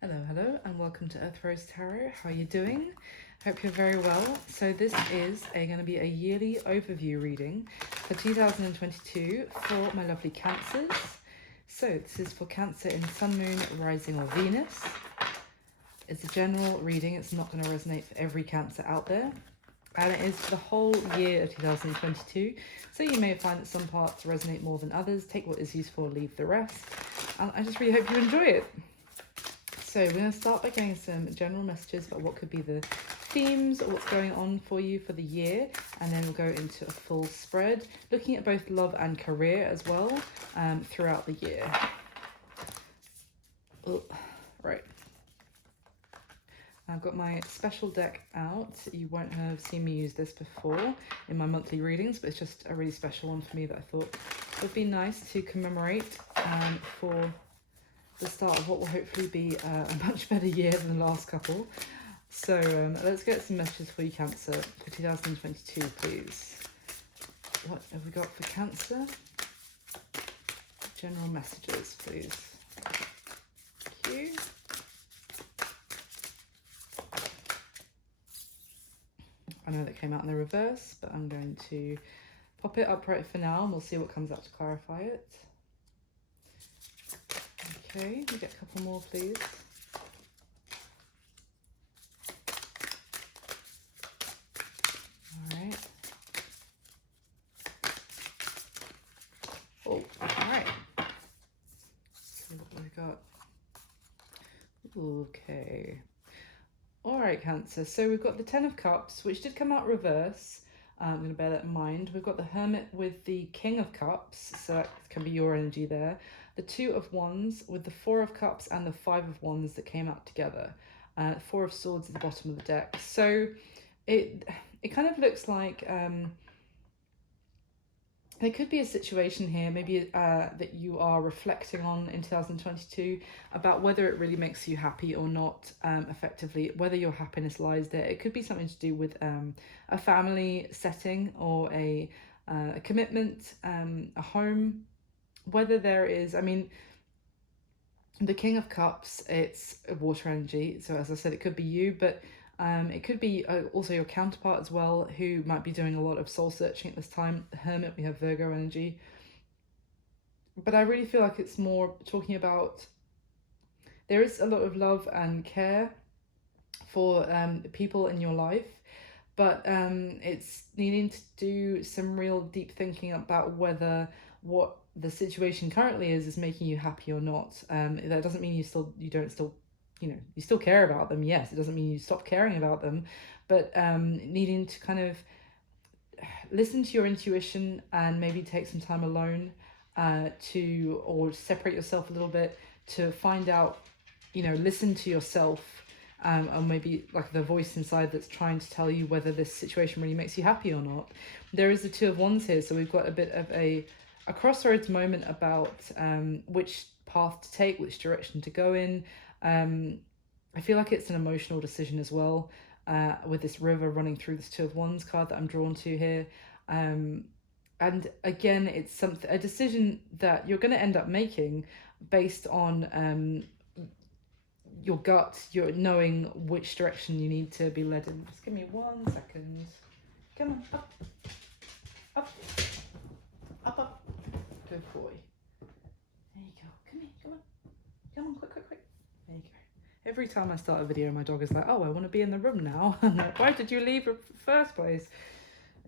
Hello, and welcome to Earth Rose Tarot. How are you doing? Hope you're very well. So this is going to be a yearly overview reading for 2022 for my lovely Cancers. So this is for Cancer in Sun, Moon, Rising or Venus. It's a general reading. It's not going to resonate for every Cancer out there. And it is for the whole year of 2022. So you may find that some parts resonate more than others. Take what is useful, leave the rest. And I just really hope you enjoy it. So we're going to start by getting some general messages about what could be the themes or what's going on for you for the year, and then we'll go into a full spread looking at both love and career as well throughout the year. Right, I've got my special deck out. You won't have seen me use this before in my monthly readings, but it's just a really special one for me that I thought would be nice to commemorate for the start of what will hopefully be a much better year than the last couple. So let's get some messages for you, Cancer, for 2022, please. What have we got for Cancer? General messages, please. Thank you. I know that came out in the reverse, but I'm going to pop it upright for now, and we'll see what comes out to clarify it. Okay, we get a couple more, please. All right. Oh, all right. So what we got? Okay. All right, Cancer. So we've got the Ten of Cups, which did come out reverse. I'm going to bear that in mind. We've got the Hermit with the King of Cups, so that can be your energy there. The Two of Wands with the Four of Cups and the Five of Wands that came out together. Four of Swords at the bottom of the deck. So it kind of looks like there could be a situation here, maybe that you are reflecting on in 2022 about whether it really makes you happy or not, effectively, whether your happiness lies there. It could be something to do with a family setting or a commitment, a home, whether there is, I mean, the King of Cups, it's a water energy. So as I said, it could be you, but it could be also your counterpart as well, who might be doing a lot of soul searching at this time. The Hermit, we have Virgo energy. But I really feel like it's more talking about, there is a lot of love and care for people in your life, but it's needing to do some real deep thinking about whether what the situation currently is making you happy or not. That doesn't mean you still you still care about them. Yes, it doesn't mean you stop caring about them, but needing to kind of listen to your intuition and maybe take some time alone or separate yourself a little bit to find out, listen to yourself, or maybe like the voice inside that's trying to tell you whether this situation really makes you happy or not. There is the Two of Wands here, so we've got a bit of a crossroads moment about which path to take, which direction to go in. I feel like it's an emotional decision as well, with this river running through this Two of Wands card that I'm drawn to here. And again, it's a decision that you're going to end up making based on your gut, your knowing which direction you need to be led in. Just give me 1 second. Come on, up, up, up, up. Good boy. There you go. Come here, come on, quick. There you go. Every time I start a video, my dog is like, oh, I want to be in the room now. I'm like, why did you leave in the first place?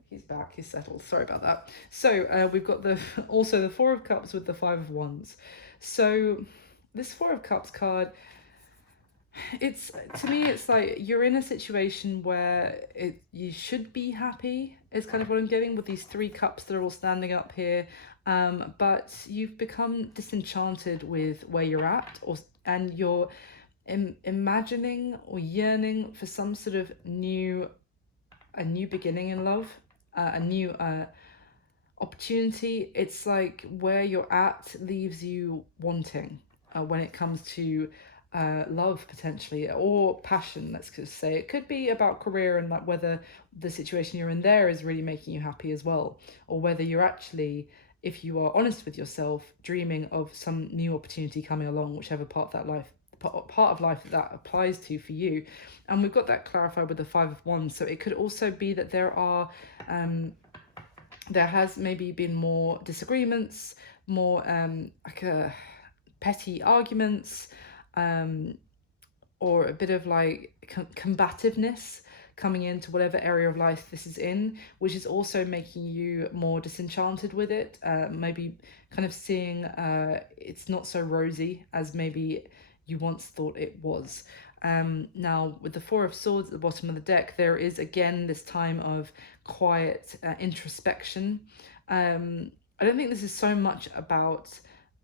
He's back, he's settled. Sorry about that. So we've got also the Four of Cups with the Five of Wands. So this Four of Cups card, to me it's like you're in a situation where you should be happy, is kind of what I'm getting with these three cups that are all standing up here, but you've become disenchanted with where you're at, and you're imagining or yearning for some sort of a new beginning in love, a new opportunity. It's like where you're at leaves you wanting when it comes to love, potentially, or passion. Let's just say it could be about career, and like whether the situation you're in there is really making you happy as well, or whether you're actually, if you are honest with yourself, dreaming of some new opportunity coming along, whichever part of that life part of life that applies to for you. And we've got that clarified with the Five of Wands. So it could also be that there has maybe been more disagreements, more petty arguments, or a bit of like combativeness coming into whatever area of life this is in, which is also making you more disenchanted with it. Maybe kind of seeing it's not so rosy as maybe you once thought it was. Now, with the Four of Swords at the bottom of the deck, there is again this time of quiet introspection. I don't think this is so much about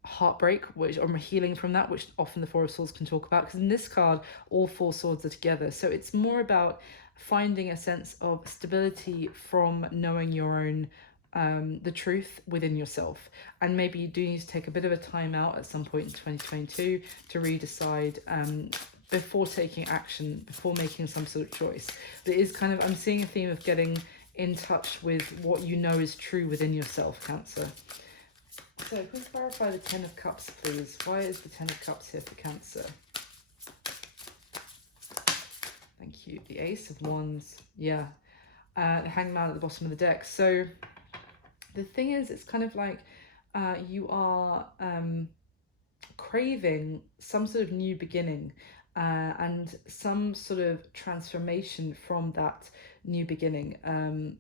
heartbreak, which or healing from that, which often the Four of Swords can talk about, because in this card all four swords are together. So it's more about finding a sense of stability from knowing your own the truth within yourself. And maybe you do need to take a bit of a time out at some point in 2022 to re-decide before taking action, before making some sort of choice. But it is kind of, I'm seeing a theme of getting in touch with what you know is true within yourself, Cancer. So please clarify the Ten of Cups, please. Why is the Ten of Cups here for Cancer? Thank you. The Ace of Wands. Yeah. The Hangman at the bottom of the deck. So the thing is, it's kind of like you are craving some sort of new beginning and some sort of transformation from that new beginning.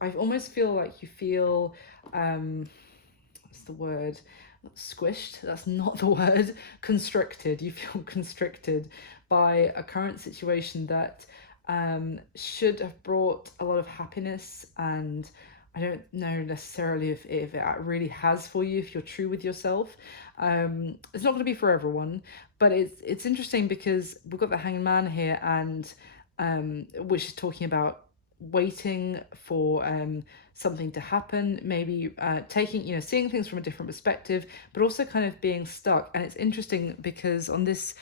I almost feel like you feel... what's the word? Squished. That's not the word. Constricted. You feel constricted by a current situation that should have brought a lot of happiness, and I don't know necessarily if it really has for you, if you're true with yourself. It's not going to be for everyone, but it's interesting because we've got the Hanged Man here, and which is talking about waiting for something to happen, maybe taking, seeing things from a different perspective, but also kind of being stuck. And it's interesting because on this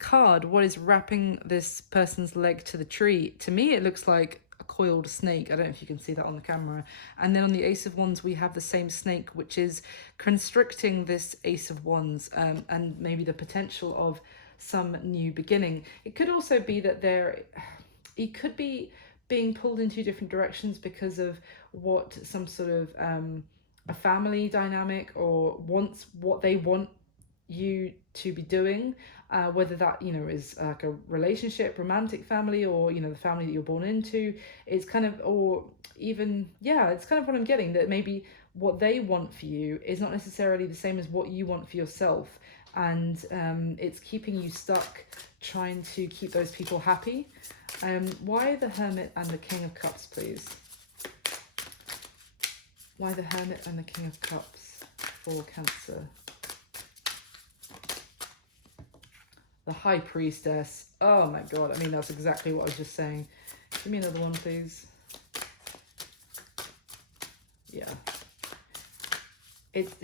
card, what is wrapping this person's leg to the tree, to me it looks like a coiled snake. I don't know if you can see that on the camera. And then on the Ace of Wands we have the same snake, which is constricting this Ace of Wands, and maybe the potential of some new beginning. It could also be that it could be being pulled in two different directions because of what some sort of a family dynamic or what they want you to be doing, whether that is like a relationship, romantic family, or the family that you're born into. It's kind of, or even, it's kind of what I'm getting, that maybe what they want for you is not necessarily the same as what you want for yourself, and it's keeping you stuck trying to keep those people happy. Why the Hermit and the King of Cups, please? Why the Hermit and the King of Cups for Cancer? The High Priestess. Oh my god, I mean, that's exactly what I was just saying. Give me another one, please. Yeah. It's...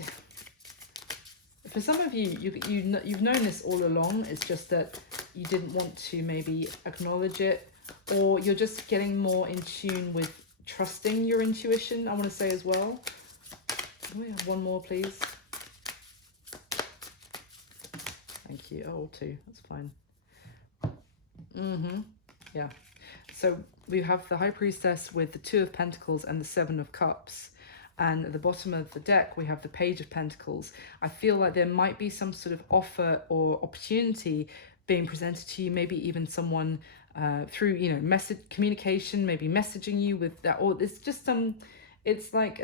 For some of you, you've known this all along. It's just that you didn't want to maybe acknowledge it, or you're just getting more in tune with trusting your intuition, I want to say as well. Can we have one more, please? Thank you. Oh, two. That's fine. Yeah. So we have the High Priestess with the Two of Pentacles and the Seven of Cups. And at the bottom of the deck, we have the Page of Pentacles. I feel like there might be some sort of offer or opportunity being presented to you, maybe even someone through, message communication, maybe messaging you with that, or it's just it's like,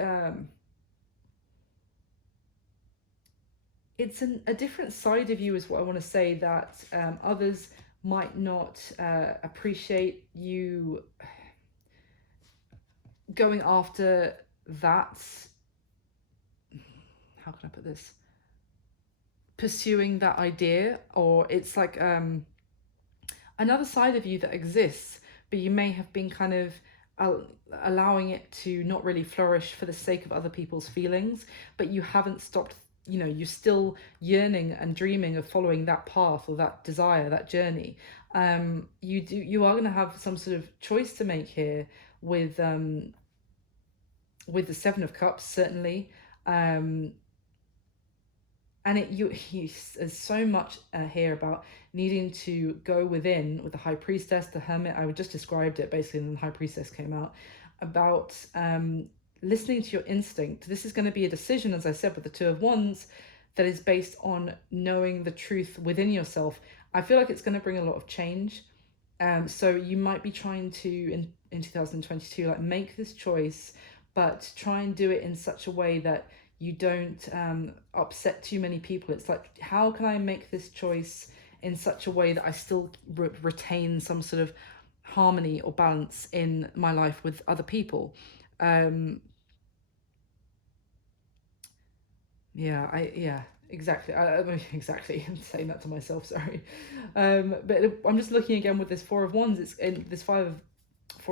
it's a different side of you is what I want to say, that others might not appreciate you going after that, how can I put this, pursuing that idea, or it's like another side of you that exists, but you may have been kind of allowing it to not really flourish for the sake of other people's feelings, but you haven't stopped, you're still yearning and dreaming of following that path or that desire, that journey. You are going to have some sort of choice to make here with the Seven of Cups, certainly. And and there's so much here about needing to go within with the high priestess, the hermit. I just described it basically, and the high priestess came out about listening to your instinct. This is going to be a decision, as I said, with the Two of Wands, that is based on knowing the truth within yourself. I feel like it's going to bring a lot of change. So you might be trying to in 2022 like make this choice, but try and do it in such a way that you don't upset too many people. It's like, how can I make this choice in such a way that I still retain some sort of harmony or balance in my life with other people? Exactly. Exactly. I'm saying that to myself, sorry. But I'm just looking again with this Four of Wands. It's in this Four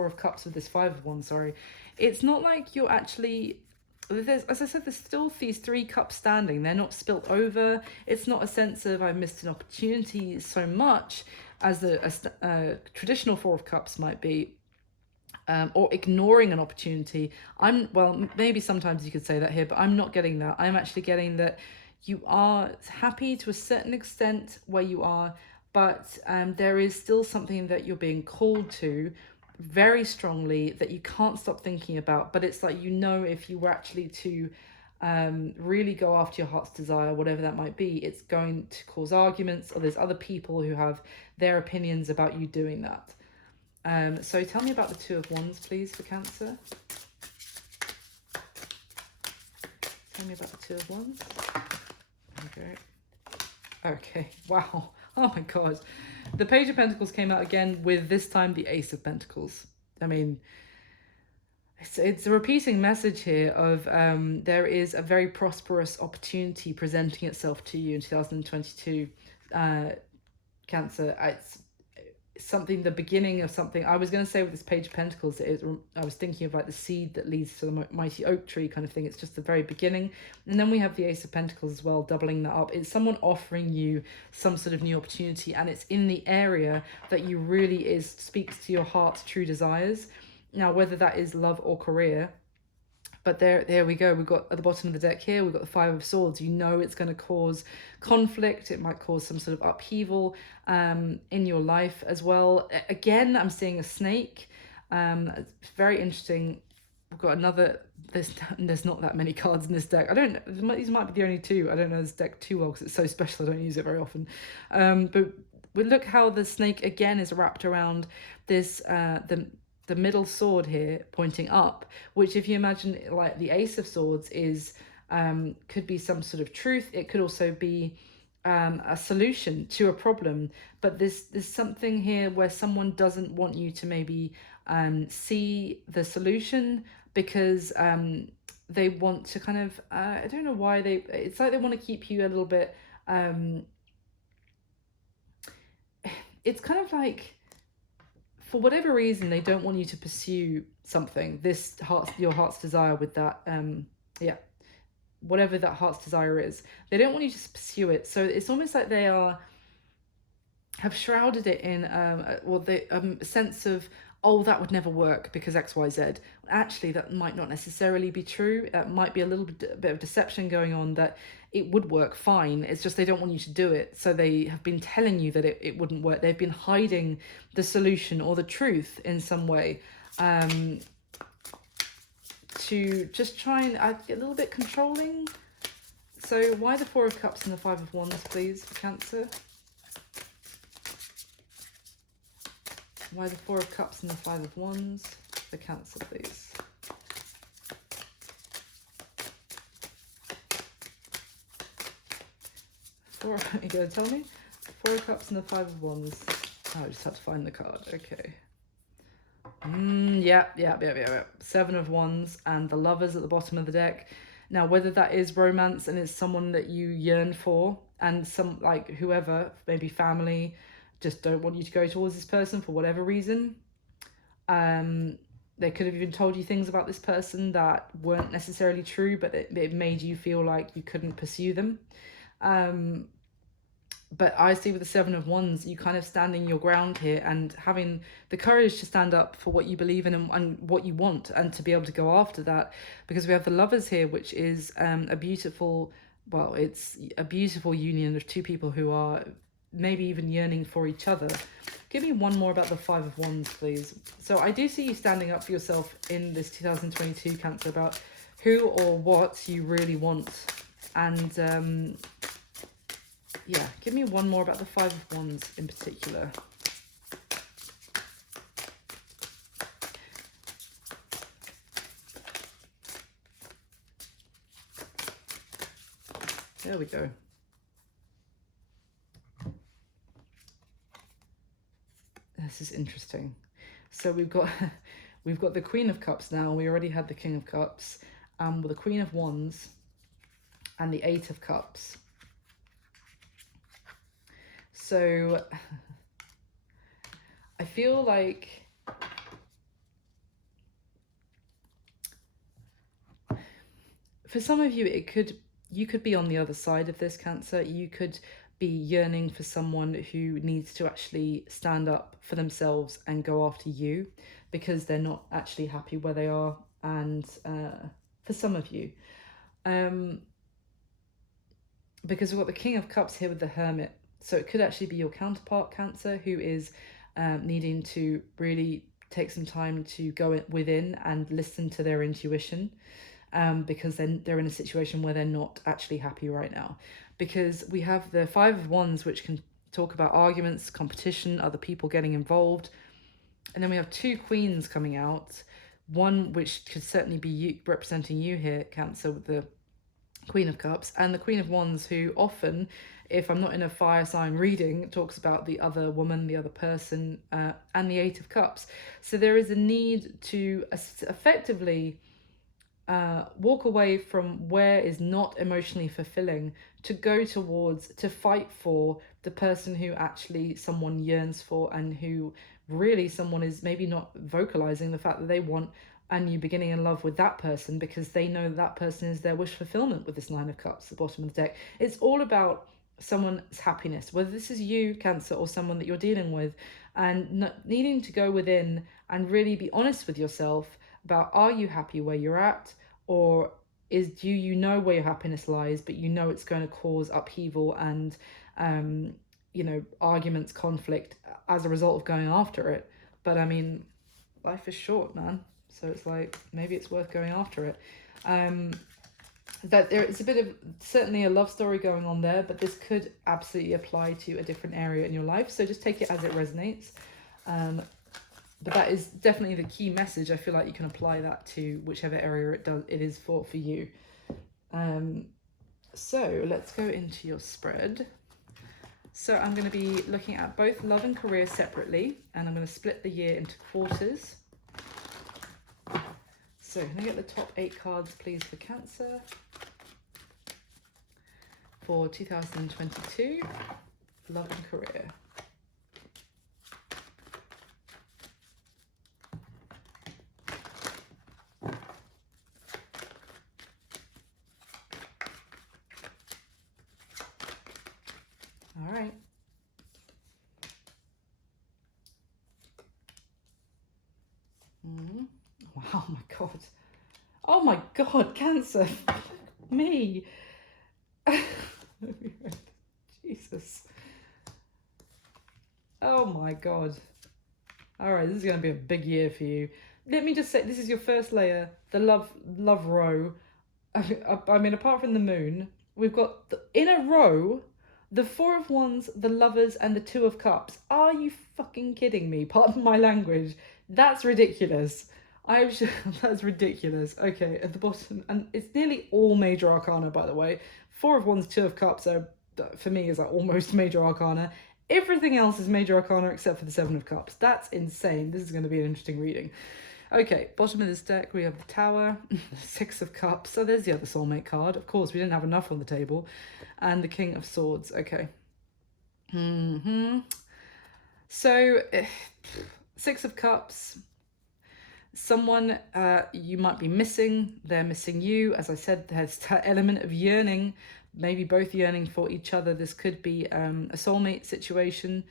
of Cups with this Five of Wands, sorry. It's not like you're actually, as I said, there's still these three cups standing. They're not spilt over. It's not a sense of I missed an opportunity so much as a traditional Four of Cups might be. Or ignoring an opportunity. Maybe sometimes you could say that here, but I'm not getting that. I'm actually getting that you are happy to a certain extent where you are, but there is still something that you're being called to very strongly that you can't stop thinking about. But it's like, if you were actually to really go after your heart's desire, whatever that might be, it's going to cause arguments, or there's other people who have their opinions about you doing that. So tell me about the Two of Wands, please, for Cancer. Tell me about the Two of Wands. Okay. Wow. Oh my God. The Page of Pentacles came out again with, this time, the Ace of Pentacles. I mean, it's a repeating message here of there is a very prosperous opportunity presenting itself to you in 2022. Cancer. It's something, the beginning of something. I was going to say with this Page of Pentacles, I was thinking of like the seed that leads to the mighty oak tree kind of thing. It's just the very beginning. And then we have the Ace of Pentacles as well, doubling that up. It's someone offering you some sort of new opportunity, and it's in the area that you really speaks to your heart's true desires. Now, whether that is love or career, but there we go. We've got at the bottom of the deck here, we've got the Five of Swords. It's going to cause conflict. It might cause some sort of upheaval in your life as well. Again, I'm seeing a snake. It's very interesting. We've got another, there's not that many cards in this deck. These might be the only two. I don't know this deck too well because it's so special. I don't use it very often. But look how the snake again is wrapped around this, the middle sword here pointing up, which, if you imagine like the Ace of Swords is could be some sort of truth. It could also be a solution to a problem. But there's something here where someone doesn't want you to maybe see the solution because they want to kind of I don't know why it's like they want to keep you a little bit it's kind of like, for whatever reason, they don't want you to pursue something, your heart's desire with that, whatever that heart's desire is. They don't want you to pursue it. So it's almost like they have shrouded it in a sense of, oh, that would never work because XYZ. Actually, that might not necessarily be true. That might be a little bit of deception going on, that it would work fine. It's just they don't want you to do it. So they have been telling you that it wouldn't work. They've been hiding the solution or the truth in some way to just try and get a little bit controlling. So why the Four of Cups and the Five of Wands, please, for Cancer? Why the Four of Cups and the Five of Wands for Cancer, please? You're going to tell me? Four of Cups and the Five of Wands. Oh, I just have to find the card. Okay. Yeah. Seven of Wands and the Lovers at the bottom of the deck. Now, whether that is romance and is someone that you yearn for, and some, like, whoever, maybe family, just don't want you to go towards this person for whatever reason. They could have even told you things about this person that weren't necessarily true, but it made you feel like you couldn't pursue them. But I see with the Seven of Wands, you kind of standing your ground here and having the courage to stand up for what you believe in and what you want, and to be able to go after that. Because we have the Lovers here, which is a beautiful well, it's a beautiful union of two people who are maybe even yearning for each other. Give me one more about the Five of Wands, please. So I do see you standing up for yourself in this 2022 Cancer about who or what you really want. And yeah, give me one more about the Five of Wands in particular. There we go. This is interesting. So we've got the Queen of Cups now. We already had the King of Cups, with the Queen of Wands and the Eight of Cups. So I feel like for some of you, you could be on the other side of this, Cancer. You could be yearning for someone who needs to actually stand up for themselves and go after you because they're not actually happy where they are. And for some of you, because we've got the King of Cups here with the Hermit, so it could actually be your counterpart, Cancer, who is needing to really take some time to go within and listen to their intuition. Because then they're in a situation where they're not actually happy right now. Because we have the Five of Wands, which can talk about arguments, competition, other people getting involved. And then we have two Queens coming out. One which could certainly be you, representing you here, Cancer, with the Queen of Cups. And the Queen of Wands, who often, if I'm not in a fire sign reading, talks about the other woman, the other person, and the Eight of Cups. So there is a need to effectively walk away from where is not emotionally fulfilling to go towards, to fight for the person who actually someone yearns for, and who really someone is maybe not vocalizing the fact that they want, and you beginning in love with that person because they know that person is their wish fulfillment with this Nine of Cups at the bottom of the deck. It's all about someone's happiness, whether this is you, Cancer, or someone that you're dealing with, and needing to go within and really be honest with yourself about, are you happy where you're at, or do you know where your happiness lies, but you know it's going to cause upheaval and arguments, conflict as a result of going after it. But I mean, life is short, man, so it's like maybe it's worth going after it. That there is a bit of certainly a love story going on there, but this could absolutely apply to a different area in your life, so just take it as it resonates. But that is definitely the key message. I feel like you can apply that to whichever area it is for you. So let's go into your spread. So I'm going to be looking at both love and career separately, and I'm going to split the year into quarters. So can I get the top 8 cards, please, for Cancer for 2022, love and career. All right. Wow, my God. Oh my God, Cancer. Me. Jesus. Oh my God. All right, this is going to be a big year for you. Let me just say, this is your first layer, the love row. I mean, apart from the moon, we've got in a row the Four of Wands, the Lovers, and the Two of Cups. Are you fucking kidding me? Pardon my language. That's ridiculous. That's ridiculous. Okay, at the bottom, and it's nearly all major arcana, by the way. Four of Wands, Two of Cups are, for me, is like almost major arcana. Everything else is major arcana except for the Seven of Cups. That's insane. This is going to be an interesting reading. Okay, bottom of this deck, we have the Tower, Six of Cups. So there's the other soulmate card. Of course, we didn't have enough on the table. And the King of Swords. Okay. So, Six of Cups. Someone you might be missing. They're missing you. As I said, there's that element of yearning. Maybe both yearning for each other. This could be a soulmate situation.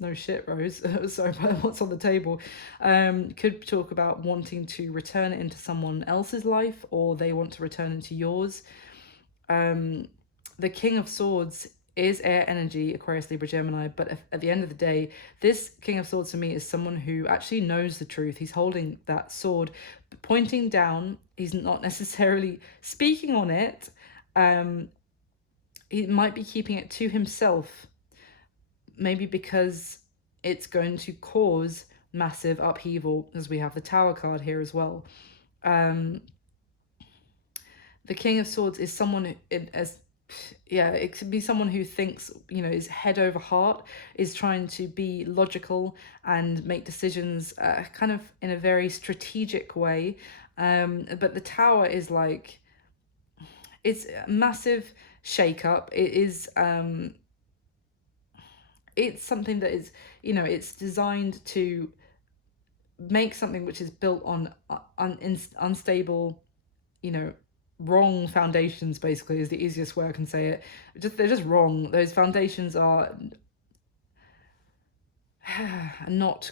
no shit, Rose. Sorry, but what's on the table? Could talk about wanting to return into someone else's life, or they want to return into yours. The King of Swords is air energy, Aquarius, Libra, Gemini, but at the end of the day, this King of Swords for me is someone who actually knows the truth. He's holding that sword pointing down. He's not necessarily speaking on it. He might be keeping it to himself, maybe because it's going to cause massive upheaval, as we have the Tower card here as well. The King of Swords is someone it could be someone who thinks, is head over heart, is trying to be logical and make decisions kind of in a very strategic way. But the Tower is like, it's a massive shake-up. It is it's something that is, it's designed to make something which is built on unstable, wrong foundations, basically, is the easiest way I can say it. They're just wrong. Those foundations are not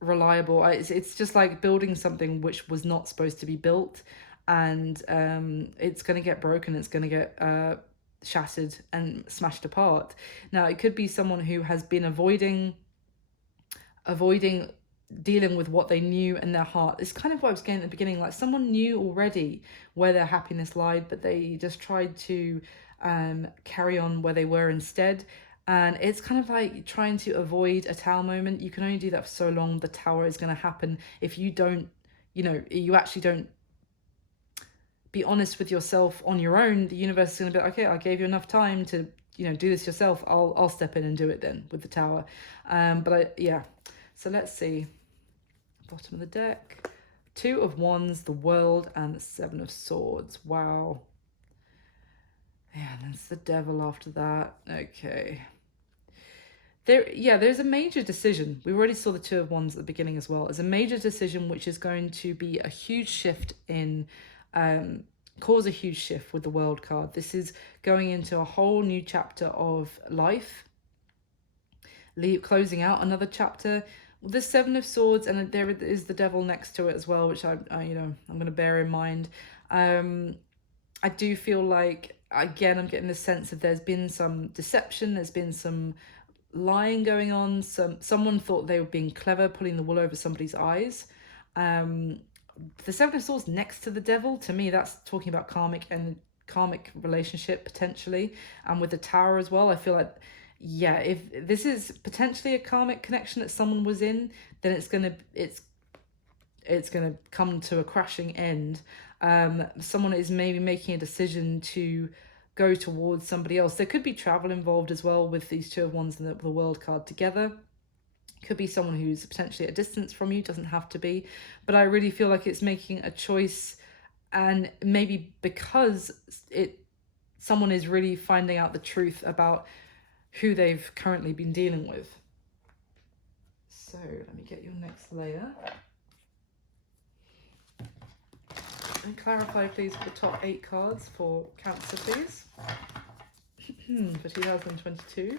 reliable. It's just like building something which was not supposed to be built, and it's going to get broken. It's going to get shattered and smashed apart. Now, it could be someone who has been avoiding dealing with what they knew in their heart. It's kind of what I was getting at the beginning, like someone knew already where their happiness lied, but they just tried to carry on where they were instead. And it's kind of like trying to avoid a Tower moment. You can only do that for so long. The Tower is going to happen if you don't, you actually don't be honest with yourself on your own. The universe is going to be like, okay, I gave you enough time to, do this yourself. I'll step in and do it then with the Tower. So let's see. Bottom of the deck. 2 of Wands, the World, and the 7 of Swords. Wow. Yeah, and there's the Devil after that. Okay. There's a major decision. We already saw the 2 of Wands at the beginning as well. There's a major decision which is going to be a huge shift in, cause a huge shift with the World card. This is going into a whole new chapter of life. Closing out another chapter. The 7 of Swords, and there is the Devil next to it as well, which I'm going to bear in mind. I do feel like, again, I'm getting the sense that there's been some deception, there's been some lying going on. Someone thought they were being clever, pulling the wool over somebody's eyes. The 7 of Swords next to the Devil, to me, that's talking about karmic relationship potentially, and with the Tower as well. I feel like, if this is potentially a karmic connection that someone was in, then it's gonna come to a crashing end. Someone is maybe making a decision to go towards somebody else. There could be travel involved as well with these 2 of Wands and the World card together. Could be someone who's potentially at a distance from you, doesn't have to be, but I really feel like it's making a choice, and maybe because someone is really finding out the truth about who they've currently been dealing with. So let me get your next layer. And clarify, please, the top 8 cards for Cancer, please, for 2022.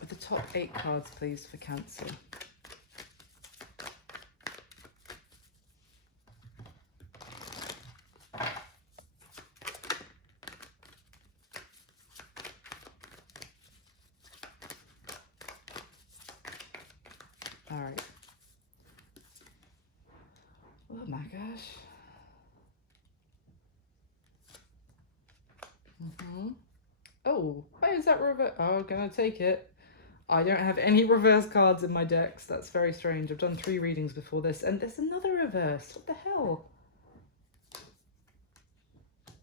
With the top 8 cards, please, for Cancer. All right. Oh my gosh. Oh, why is that reverse? Oh, I'm gonna take it. I don't have any reverse cards in my decks. That's very strange. I've done 3 readings before this, and there's another reverse. What the hell?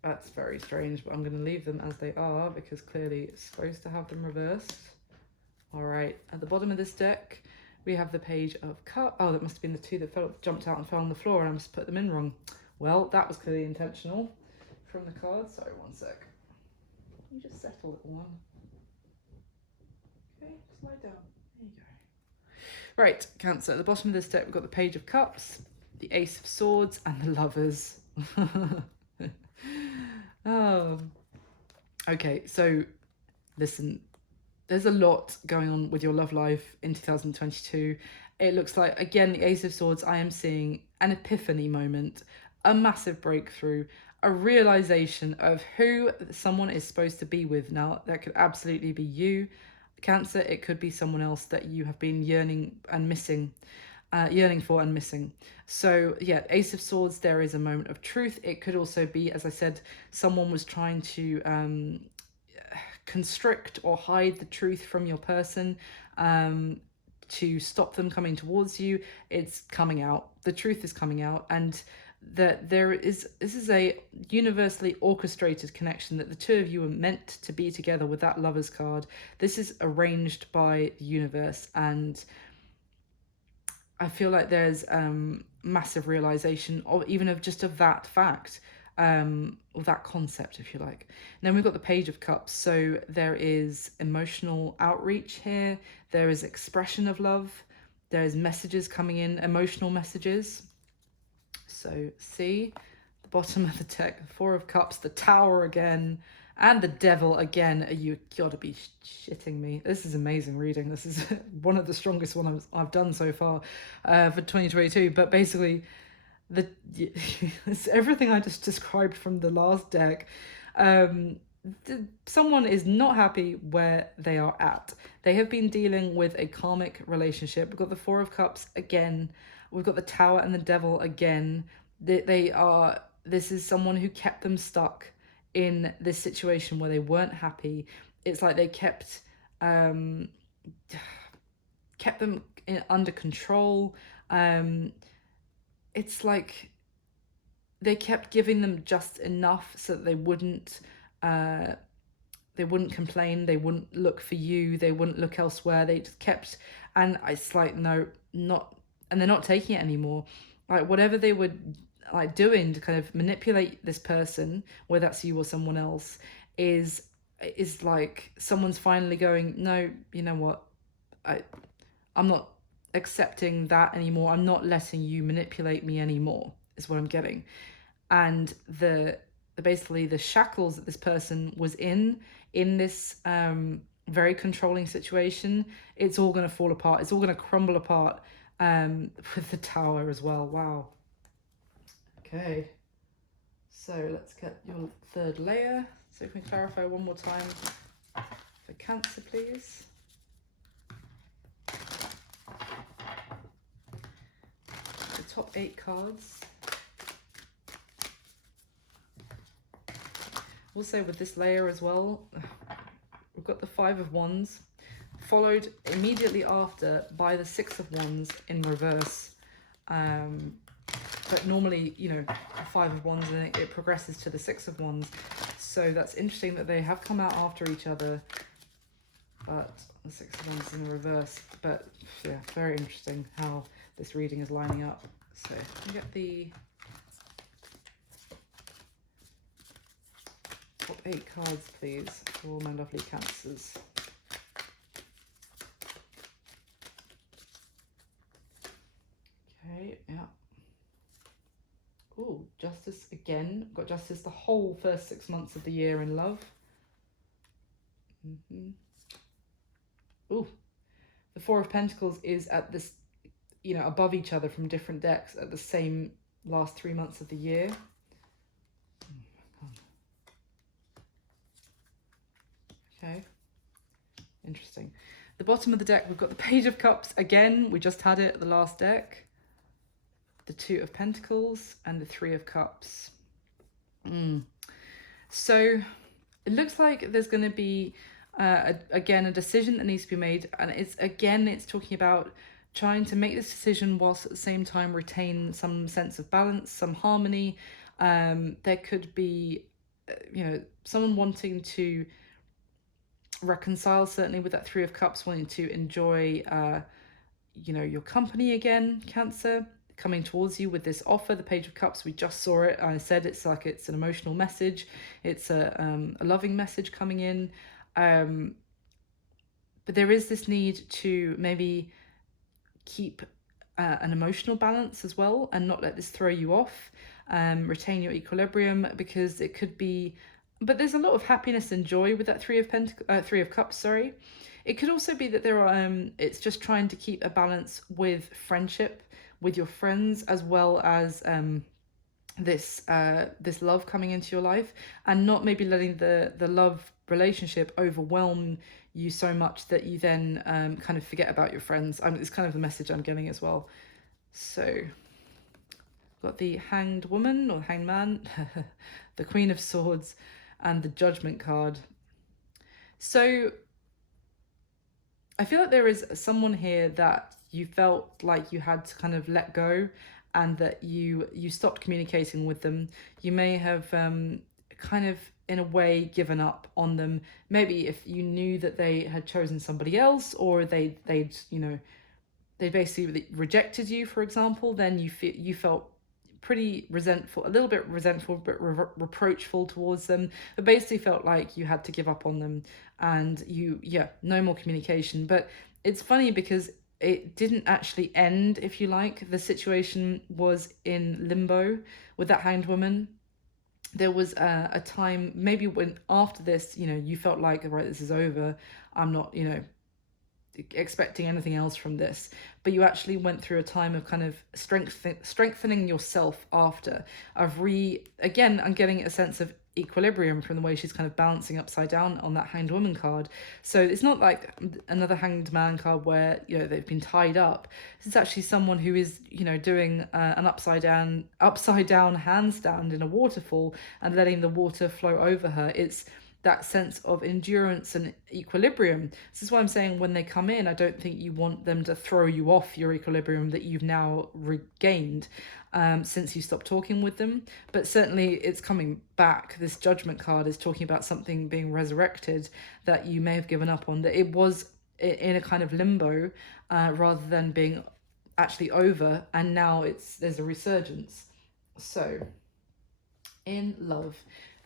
That's very strange, but I'm going to leave them as they are because clearly it's supposed to have them reversed. All right, at the bottom of this deck, we have the Page of Cups. Oh, that must have been the 2 that jumped out and fell on the floor, and I must put them in wrong. Well, that was clearly intentional from the card. Sorry, one sec. You just settle, little one. Okay, just lie down. There you Right, Cancer. At the bottom of this deck, we've got the Page of Cups, the Ace of Swords, and the Lovers. Oh. Okay, so listen, there's a lot going on with your love life in 2022. It looks like, again, the Ace of Swords, I am seeing an epiphany moment, a massive breakthrough, a realization of who someone is supposed to be with. Now, that could absolutely be you, Cancer. It could be someone else that you have been yearning for and missing. So yeah, Ace of Swords, there is a moment of truth. It could also be, as I said, someone was trying to constrict or hide the truth from your person, to stop them coming towards you. It's coming out. The truth is coming out, and that this is a universally orchestrated connection, that the two of you are meant to be together with that Lovers card. This is arranged by the universe, and I feel like there's massive realization of that fact, or that concept, if you like. And then we've got the Page of Cups. So there is emotional outreach here. There is expression of love. There is messages coming in, emotional messages. So see, the bottom of the deck, the Four of Cups, the Tower again, and the Devil again. You gotta be shitting me. This is amazing reading. This is one of the strongest ones I've done so far for 2022. But basically, it's everything I just described from the last deck. Someone is not happy where they are at. They have been dealing with a karmic relationship. We've got the Four of Cups again. We've got the Tower and the Devil again. This is someone who kept them stuck in this situation where they weren't happy. It's like they kept them under control. It's like they kept giving them just enough so that they wouldn't complain, they wouldn't look for you, they wouldn't look elsewhere. They just kept, and it's like, no, not, and they're not taking it anymore. Like whatever they were like doing to kind of manipulate this person, whether that's you or someone else, is like someone's finally going, no, you know what, I'm not accepting that anymore. I'm not letting you manipulate me anymore, is what I'm getting. And basically the shackles that this person was in this very controlling situation, it's all going to fall apart. It's all going to crumble apart with the Tower as well. Wow. Okay. So let's get your third layer. So if we clarify one more time for Cancer, please. The top 8 cards. Also with this layer as well, we've got the Five of Wands, followed immediately after by the Six of Wands in reverse. But normally, you know, the Five of Wands, and it progresses to the Six of Wands. So that's interesting that they have come out after each other, but the Six of Wands in the reverse. But yeah, very interesting how this reading is lining up. So you get the top 8 cards, please, for all my lovely Cancers. Okay, yeah. Oh, Justice again. Got Justice the whole first 6 months of the year in love. Oh, the Four of Pentacles is at this, you know, above each other from different decks at the same last 3 months of the year. Okay, interesting. The bottom of the deck, we've got the Page of Cups again. We just had it at the last deck. The Two of Pentacles and the Three of Cups. So it looks like there's going to be, again, a decision that needs to be made. And it's talking about trying to make this decision whilst at the same time retain some sense of balance, some harmony. There could be, you know, someone wanting to reconcile, certainly with that Three of Cups, wanting to enjoy, you know, your company again, Cancer, coming towards you with this offer. The Page of Cups, we just saw it. I said it's like it's an emotional message. It's a loving message coming in. But there is this need to maybe keep an emotional balance as well, and not let this throw you off. Retain your equilibrium, because it could be, but there's a lot of happiness and joy with that Three of Cups. Sorry, it could also be that there are it's just trying to keep a balance with friendship, with your friends, as well as this love coming into your life, and not maybe letting the love relationship overwhelm you so much that you then kind of forget about your friends. It's kind of the message I'm getting as well. So got the Hanged Woman or Hanged Man, the Queen of Swords, and the Judgment card. So I feel like there is someone here that you felt like you had to kind of let go, and that you stopped communicating with them. You may have kind of in a way given up on them. Maybe if you knew that they had chosen somebody else, or they'd they basically rejected you, for example, then you felt pretty resentful, a little bit resentful, but reproachful towards them. But basically felt like you had to give up on them, and no more communication. But it's funny because it didn't actually end, if you like. The situation was in limbo with that Hanged Woman. There was a time maybe when after this, you felt like, right, this is over. I'm not, expecting anything else from this, but you actually went through a time of kind of strengthening yourself after, again, I'm getting a sense of equilibrium from the way she's kind of balancing upside down on that Hanged Woman card. So it's not like another Hanged Man card where they've been tied up. This is actually someone who is doing an upside down handstand in a waterfall and letting the water flow over her. It's that sense of endurance and equilibrium. This is why I'm saying when they come in, I don't think you want them to throw you off your equilibrium that you've now regained since you stopped talking with them. But certainly it's coming back. This Judgment card is talking about something being resurrected that you may have given up on, that it was in a kind of limbo rather than being actually over, and now there's a resurgence. So in love,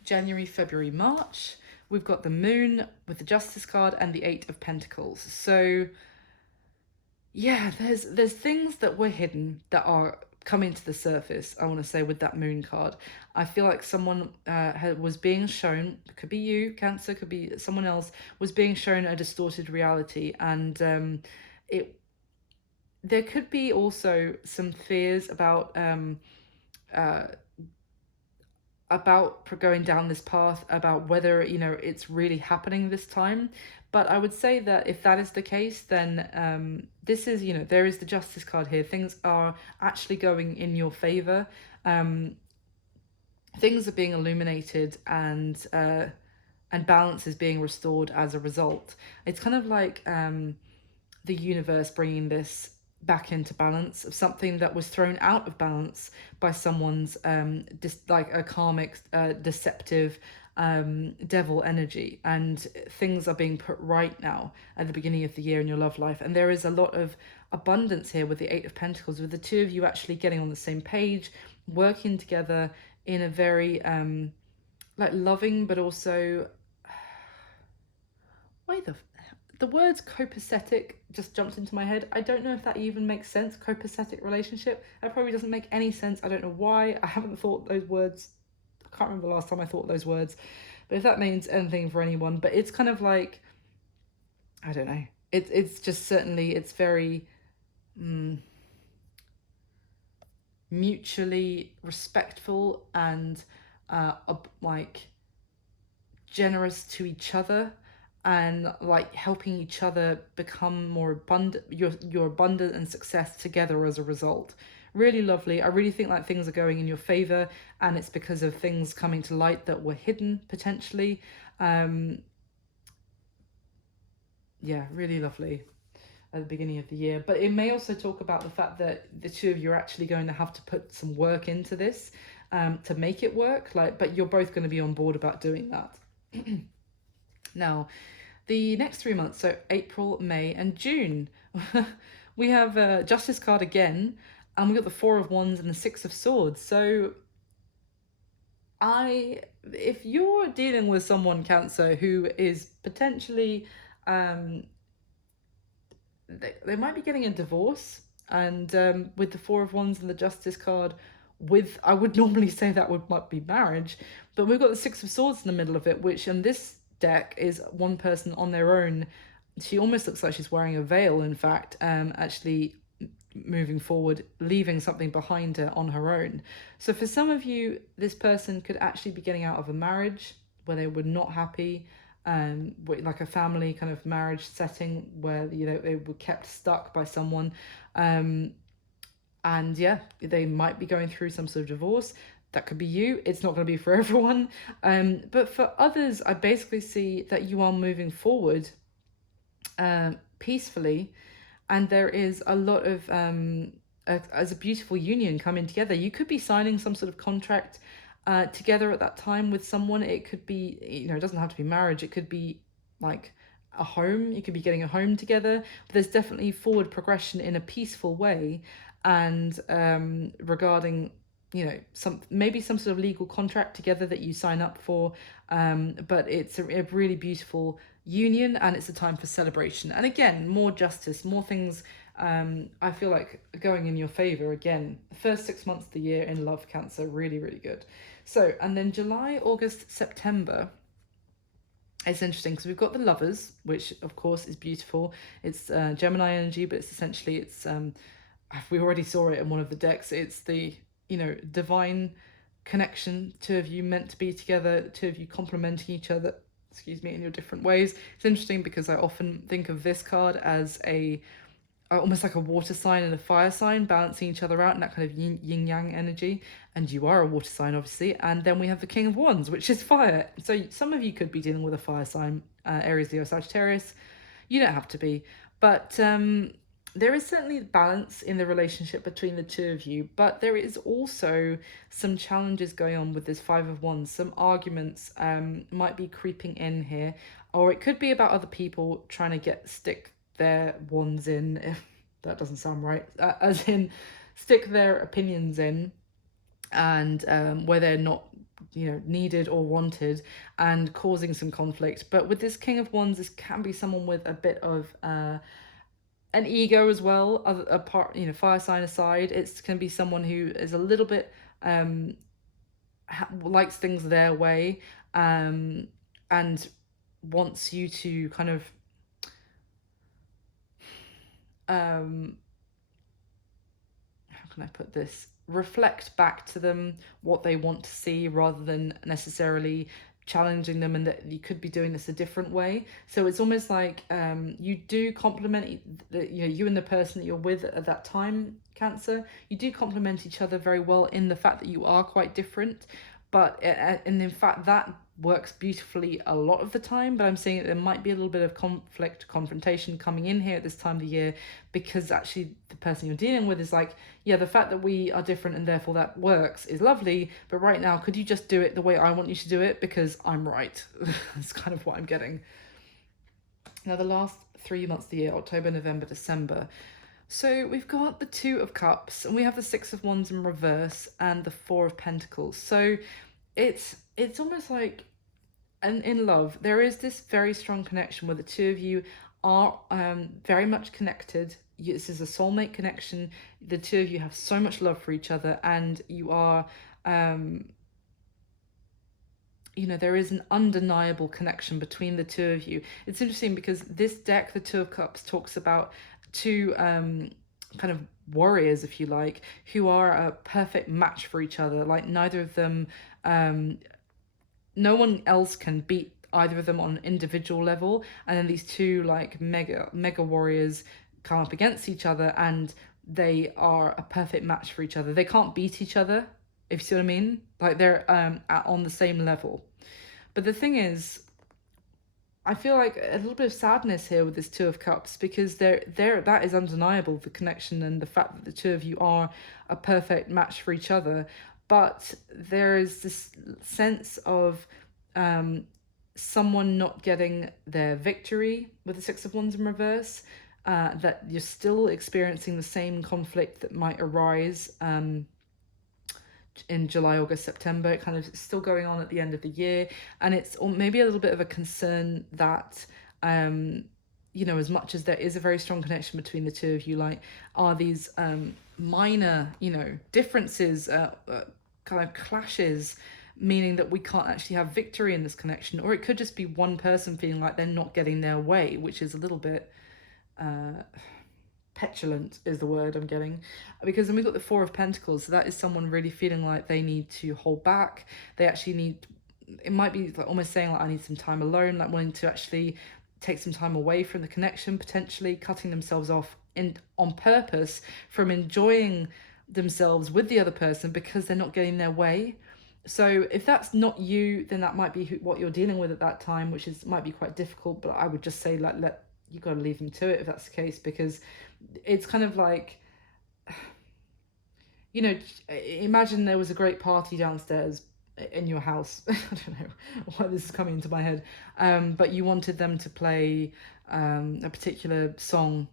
January, February, March, we've got the Moon with the Justice card and the Eight of Pentacles. So yeah, there's things that were hidden that are coming to the surface, I want to say, with that Moon card. I feel like someone was being shown, could be you, Cancer, could be someone else, was being shown a distorted reality, and there could be also some fears about going down this path, about whether it's really happening this time. But I would say that if that is the case, then this is there is the Justice card here. Things are actually going in your favor. Things are being illuminated, and balance is being restored as a result. It's kind of like the universe bringing this back into balance, of something that was thrown out of balance by someone's like a karmic deceptive devil energy, and things are being put right now at the beginning of the year in your love life. And there is a lot of abundance here with the Eight of Pentacles, with the two of you actually getting on the same page, working together in a very like loving, but also the words copacetic just jumped into my head. I don't know if that even makes sense. Copacetic relationship. That probably doesn't make any sense. I don't know why. I haven't thought those words. I can't remember the last time I thought those words. But if that means anything for anyone. But it's kind of like, I don't know. It's just certainly, it's very mutually respectful and like generous to each other, and like helping each other become more abundant, your abundant and success together as a result. Really lovely. I really think like things are going in your favor, and it's because of things coming to light that were hidden potentially. Yeah, really lovely at the beginning of the year. But it may also talk about the fact that the two of you are actually going to have to put some work into this to make it work, but you're both going to be on board about doing that. Now, the next 3 months, so April, May, and June, we have a Justice card again, and we got the Four of Wands and the Six of Swords. So if you're dealing with someone, Cancer, who is potentially they might be getting a divorce, And with the Four of Wands and the Justice card, with I would normally say that might be marriage, but we've got the Six of Swords in the middle of it, which in this deck is one person on their own. She almost looks like she's wearing a veil, in fact, actually moving forward, leaving something behind her on her own. So for some of you, this person could actually be getting out of a marriage where they were not happy, like a family kind of marriage setting where, you know, they were kept stuck by someone. And yeah, they might be going through some sort of divorce. That could be you. It's not going to be for everyone. But for others, I basically see that you are moving forward peacefully, and there is a lot of as a beautiful union coming together. You could be signing some sort of contract together at that time with someone. It could be, you know, it doesn't have to be marriage. It could be like a home. You could be getting a home together. But there's definitely forward progression in a peaceful way, and regarding, you know, maybe some sort of legal contract together that you sign up for. But it's a really beautiful union, and it's a time for celebration. And again, more justice, more things. I feel like going in your favor again. The first 6 months of the year in love, Cancer, really, really good. So, and then July, August, September. It's interesting because we've got the Lovers, which of course is beautiful. It's Gemini energy, but it's essentially, it's we already saw it in one of the decks. It's the, you know, divine connection, two of you meant to be together, two of you complementing each other, excuse me, in your different ways. It's interesting because I often think of this card as a almost like a water sign and a fire sign balancing each other out, and that kind of yin yang energy. And you are a water sign, obviously. And then we have the King of Wands, which is fire. So some of you could be dealing with a fire sign, Aries, Leo, Sagittarius. You don't have to be, but there is certainly balance in the relationship between the two of you, but there is also some challenges going on with this Five of Wands. Some arguments might be creeping in here, or it could be about other people trying to stick their wands in, if that doesn't sound right, as in stick their opinions in, and where they're not, you know, needed or wanted, and causing some conflict. But with this King of Wands, this can be someone with a bit of an ego as well. Apart, you know, fire sign aside, it's can be someone who is a little bit likes things their way, and wants you to kind of how can I put this? Reflect back to them what they want to see, rather than necessarily challenging them, and that you could be doing this a different way. So it's almost like you do complement, you know, you and the person that you're with at that time, Cancer, you do complement each other very well in the fact that you are quite different. But and in fact that works beautifully a lot of the time, but I'm saying that there might be a little bit of confrontation coming in here at this time of the year, because actually the person you're dealing with is like, yeah, the fact that we are different and therefore that works is lovely, but right now could you just do it the way I want you to do it, because I'm right. That's kind of what I'm getting. Now the last 3 months of the year, October, November, December. So we've got the Two of Cups, and we have the Six of Wands in reverse, and the Four of Pentacles. So it's almost like, and in love, there is this very strong connection where the two of you are very much connected. This is a soulmate connection. The two of you have so much love for each other, and you are, you know, there is an undeniable connection between the two of you. It's interesting because this deck, the Two of Cups, talks about two kind of warriors, if you like, who are a perfect match for each other. Like neither of them, no one else can beat either of them on an individual level, and then these two like mega warriors come up against each other, and they are a perfect match for each other. They can't beat each other, if you see what I mean. Like they're on the same level. But the thing is, I feel like a little bit of sadness here with this Two of Cups, because that is undeniable, the connection and the fact that the two of you are a perfect match for each other. But there is this sense of someone not getting their victory with the Six of Wands in reverse, that you're still experiencing the same conflict that might arise in July, August, September. It kind of still going on at the end of the year, and it's maybe a little bit of a concern that as much as there is a very strong connection between the two of you, like, are these minor, differences, kind of clashes, meaning that we can't actually have victory in this connection. Or it could just be one person feeling like they're not getting their way, which is a little bit petulant is the word I'm getting, because then we've got the Four of Pentacles. So that is someone really feeling like they need to hold back. They actually need, it might be like almost saying like, I need some time alone, like wanting to actually take some time away from the connection, potentially cutting themselves off on purpose from enjoying themselves with the other person because they're not getting their way. So if that's not you, then that might be what you're dealing with at that time, which might be quite difficult. But I would just say, like, you got to leave them to it if that's the case, because it's kind of like, imagine there was a great party downstairs in your house. I don't know why this is coming into my head, but you wanted them to play a particular song,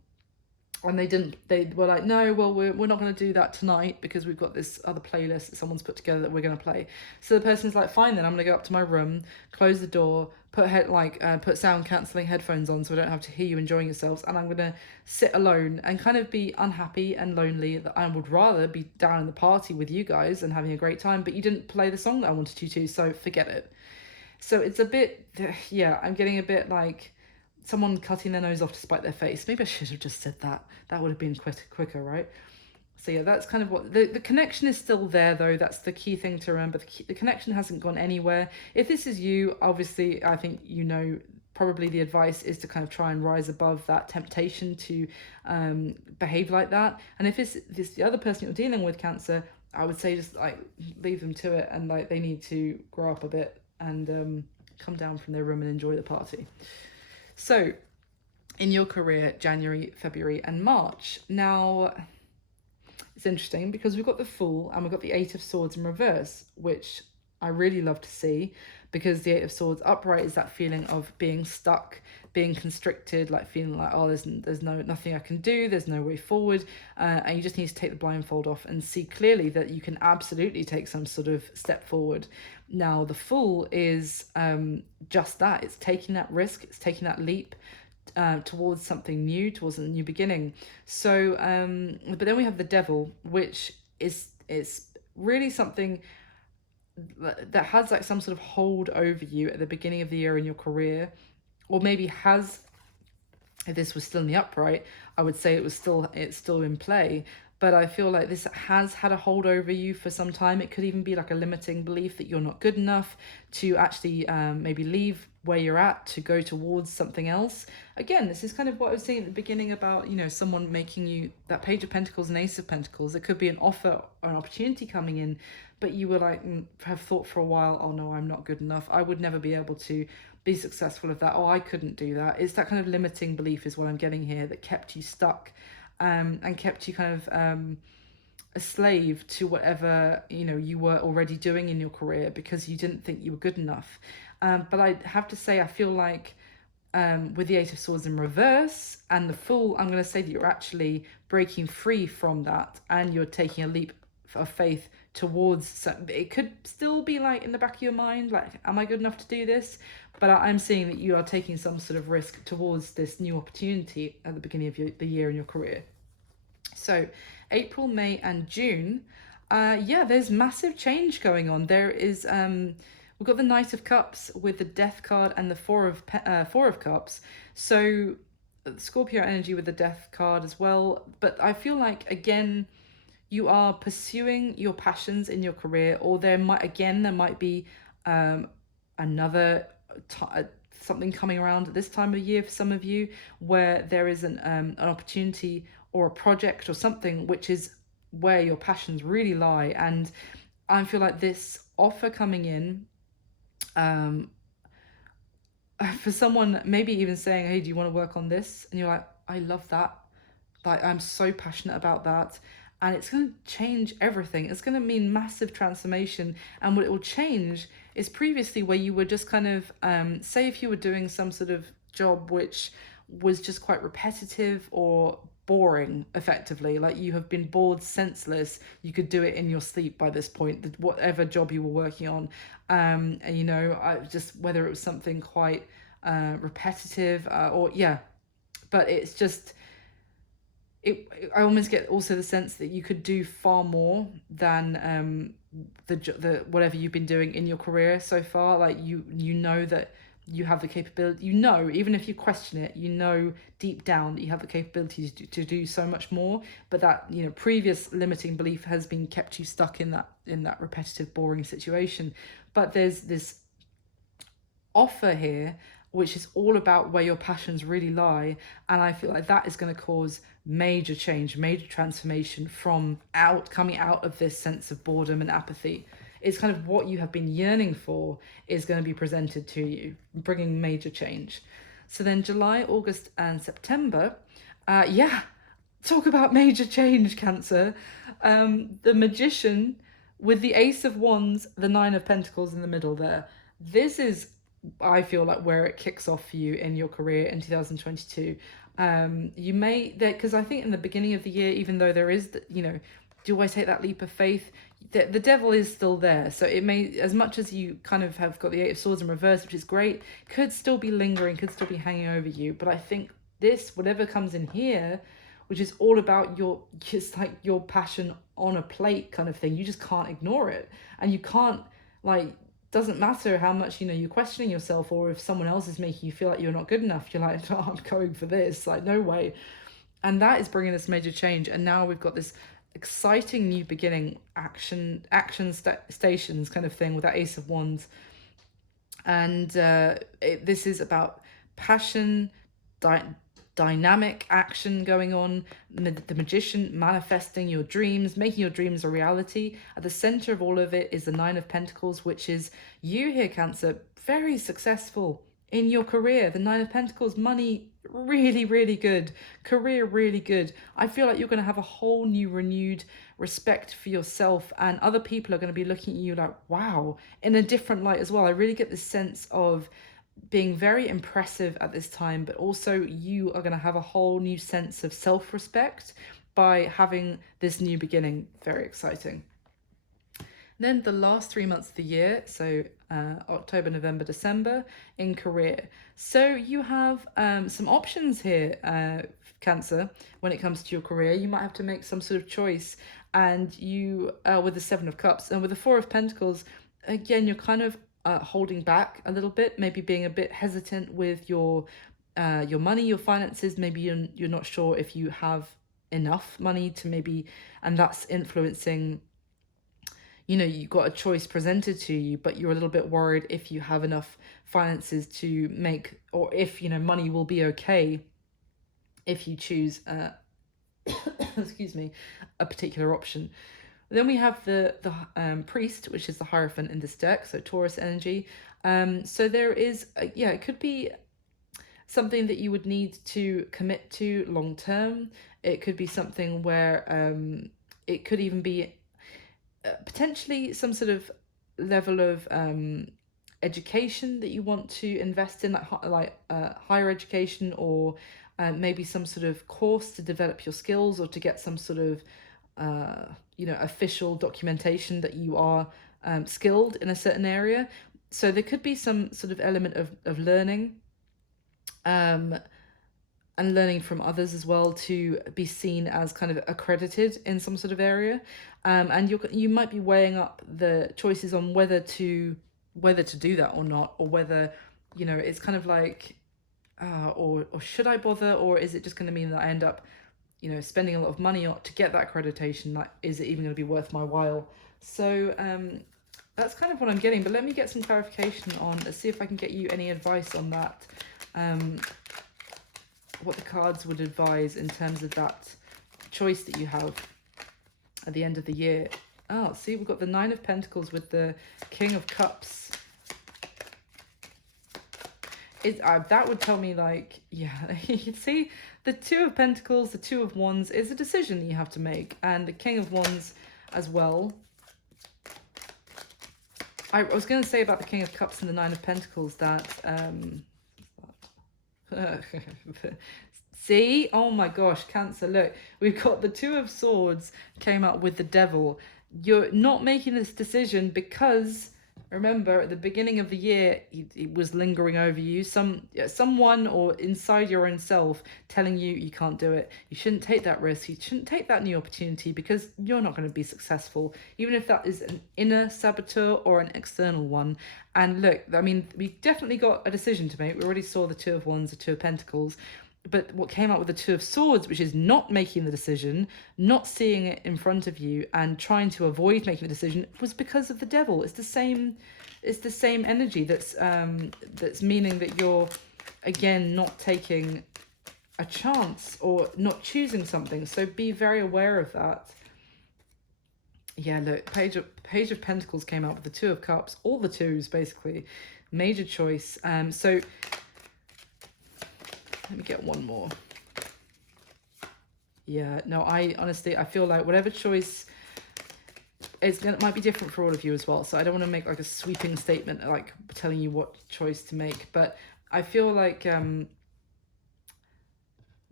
and they were like, no, well, we're not going to do that tonight because we've got this other playlist that someone's put together that we're going to play. So the person's like, fine, then I'm going to go up to my room, close the door, put sound cancelling headphones on so I don't have to hear you enjoying yourselves, and I'm going to sit alone and kind of be unhappy and lonely, that I would rather be down in the party with you guys and having a great time, but you didn't play the song that I wanted you to, so forget it. So it's a bit, yeah, I'm getting a bit like someone cutting their nose off to spite their face. Maybe I should have just said that. That would have been quicker, right? So yeah, that's kind of what the connection is still there, though. That's the key thing to remember. The connection hasn't gone anywhere. If this is you, obviously, I think probably the advice is to kind of try and rise above that temptation to behave like that. And if this the other person you're dealing with, Cancer, I would say just like leave them to it, and like they need to grow up a bit and come down from their room and enjoy the party. So, in your career, January, February, and March. Now, it's interesting because we've got the Fool and we've got the Eight of Swords in reverse, which I really love to see, because the Eight of Swords upright is that feeling of being stuck, being constricted, like feeling like, oh, there's nothing I can do, there's no way forward, and you just need to take the blindfold off and see clearly that you can absolutely take some sort of step forward. Now, the Fool is just that. It's taking that risk, it's taking that leap towards something new, towards a new beginning. So, but then we have the Devil, which is really something that has like some sort of hold over you at the beginning of the year in your career, or maybe has, if this was still in the upright, I would say it's still in play. But I feel like this has had a hold over you for some time. It could even be like a limiting belief that you're not good enough to actually maybe leave where you're at to go towards something else. Again, this is kind of what I was saying at the beginning about, someone making you that Page of Pentacles and Ace of Pentacles. It could be an offer or an opportunity coming in, but you were like, have thought for a while, oh no, I'm not good enough. I would never be able to be successful at that. Oh, I couldn't do that. It's that kind of limiting belief is what I'm getting here that kept you stuck. And kept you kind of a slave to whatever you were already doing in your career because you didn't think you were good enough. But I have to say, I feel like with the Eight of Swords in reverse and the Fool, I'm going to say that you're actually breaking free from that and you're taking a leap of faith towards. It could still be like in the back of your mind, like, am I good enough to do this? But I'm seeing that you are taking some sort of risk towards this new opportunity at the beginning of the year in your career. So April, May, and June, there's massive change going on. There is we've got the Knight of Cups with the Death card and the Four of Cups. So Scorpio energy with the Death card as well. But I feel like, again, you are pursuing your passions in your career, or there might be another something coming around at this time of year for some of you, where there is an opportunity or a project or something which is where your passions really lie. And I feel like this offer coming in, for someone maybe even saying, hey, do you want to work on this? And you're like, I love that. Like, I'm so passionate about that. And it's going to change everything. It's going to mean massive transformation. And what it will change is previously where you were just kind of, say if you were doing some sort of job which was just quite repetitive or boring, effectively, like you have been bored senseless, you could do it in your sleep by this point, whatever job you were working on. And I just, whether it was something quite repetitive or but it's just, I almost get also the sense that you could do far more than the whatever you've been doing in your career so far. Like you know that you have the capability, even if you question it, deep down that you have the capability to do so much more, but that previous limiting belief has been kept you stuck in that repetitive, boring situation. But there's this offer here which is all about where your passions really lie, and I feel like that is going to cause major change, major transformation from coming out of this sense of boredom and apathy. It's kind of what you have been yearning for is going to be presented to you, bringing major change. So then July, August, and September, talk about major change, Cancer. The Magician with the Ace of Wands, the Nine of Pentacles in the middle there. This is, I feel like, where it kicks off for you in your career in 2022. You may, because I think in the beginning of the year, even though there is, do I take that leap of faith? The devil is still there. So it may, as much as you kind of have got the Eight of Swords in reverse, which is great, could still be lingering, could still be hanging over you. But I think this, whatever comes in here, which is all about just like your passion on a plate kind of thing, you just can't ignore it. And you can't, doesn't matter how much you're questioning yourself, or if someone else is making you feel like you're not good enough, you're like, oh, I'm going for this, like, no way. And that is bringing this major change. And now we've got this exciting new beginning, stations kind of thing with that Ace of Wands. And this is about passion, dynamic action going on, the Magician manifesting your dreams, making your dreams a reality. At the center of all of it is the Nine of Pentacles, which is you here, Cancer, very successful in your career. The Nine of Pentacles, money really, really good, career really good. I feel like you're going to have a whole new renewed respect for yourself, and other people are going to be looking at you like, wow, in a different light as well. I really get this sense of being very impressive at this time, but also you are going to have a whole new sense of self-respect by having this new beginning. Very exciting. Then the last 3 months of the year, so October, November, December, in career. So you have some options here, Cancer, when it comes to your career. You might have to make some sort of choice, and you, with the Seven of Cups and with the Four of Pentacles, again, you're kind of holding back a little bit, maybe being a bit hesitant with your money, your finances. Maybe you're not sure if you have enough money to maybe, and that's influencing, you've got a choice presented to you, but you're a little bit worried if you have enough finances to make, or if, money will be okay if you choose, excuse me, a particular option. Then we have the Priest, which is the Hierophant in this deck, so Taurus energy. So there is, it could be something that you would need to commit to long term. It could be something where it could even be potentially some sort of level of education that you want to invest in, like higher education, or maybe some sort of course to develop your skills, or to get some sort of official documentation that you are skilled in a certain area. So there could be some sort of element of learning, and learning from others as well, to be seen as kind of accredited in some sort of area. And you might be weighing up the choices on whether to do that or not, or whether it's kind of like or should I bother, or is it just going to mean that I end up spending a lot of money to get that accreditation? Like, is it even going to be worth my while? So that's kind of what I'm getting, but let me get some clarification on, let's see if I can get you any advice on that, what the cards would advise in terms of that choice that you have at the end of the year. Oh, see, we've got the Nine of Pentacles with the King of Cups. That would tell me, like, yeah, you can see the Two of Pentacles, the Two of Wands is a decision that you have to make, and the King of Wands as well. I was going to say about the King of Cups and the Nine of Pentacles that see, oh my gosh, Cancer, look, we've got the Two of Swords came up with the Devil. You're not making this decision because, Remember, at the beginning of the year, it was lingering over you. Someone or inside your own self telling you can't do it. You shouldn't take that risk. You shouldn't take that new opportunity because you're not going to be successful, even if that is an inner saboteur or an external one. And look, I mean, we definitely got a decision to make. We already saw the Two of Wands, the Two of Pentacles. But what came out with the Two of Swords, which is not making the decision, not seeing it in front of you and trying to avoid making the decision, was because of the Devil. It's the same energy that's meaning that you're, again, not taking a chance or not choosing something. So be very aware of that. Yeah, look, Page of Pentacles came out with the Two of Cups, all the twos basically. Major choice. So let me get one more. Yeah, no, I honestly, I feel like whatever choice, it might be different for all of you as well. So I don't want to make like a sweeping statement, like telling you what choice to make. But I feel like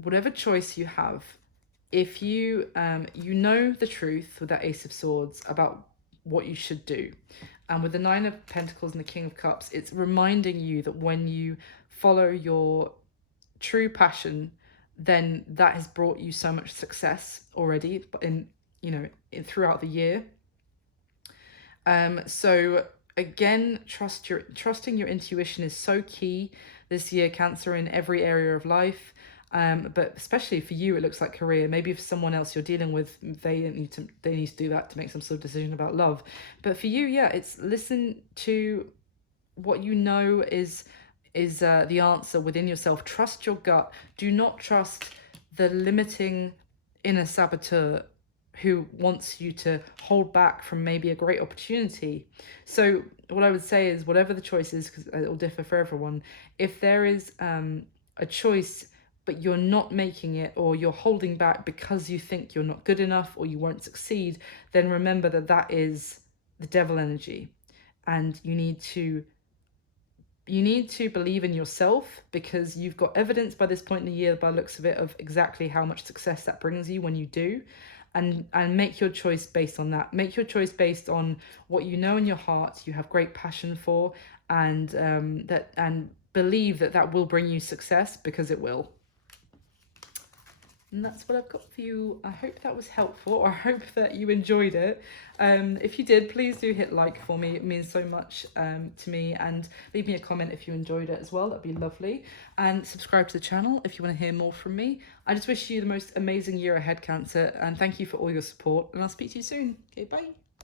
whatever choice you have, if you, you know the truth with that Ace of Swords about what you should do. And with the Nine of Pentacles and the King of Cups, it's reminding you that when you follow your true passion, then that has brought you so much success already throughout the year. So again, trusting your intuition is so key this year, Cancer, in every area of life. But especially for you, it looks like career. Maybe for someone else you're dealing with, they need to do that to make some sort of decision about love. But for you, yeah, it's listen to what you know is the answer within yourself. Trust your gut. Do not trust the limiting inner saboteur who wants you to hold back from maybe a great opportunity. So what I would say is, whatever the choice is, because it will differ for everyone, if there is a choice but you're not making it, or you're holding back because you think you're not good enough or you won't succeed, then remember that that is the Devil energy. And you need to believe in yourself, because you've got evidence by this point in the year, by the looks of it, of exactly how much success that brings you when you do. And make your choice based on that. Make your choice based on what you know in your heart you have great passion for, and believe that will bring you success, because it will. And that's what I've got for you. I hope that was helpful, or I hope that you enjoyed it. If you did, please do hit like for me. It means so much to me. And leave me a comment if you enjoyed it as well. That'd be lovely. And subscribe to the channel if you want to hear more from me. I just wish you the most amazing year ahead, Cancer. And thank you for all your support. And I'll speak to you soon. Okay, bye.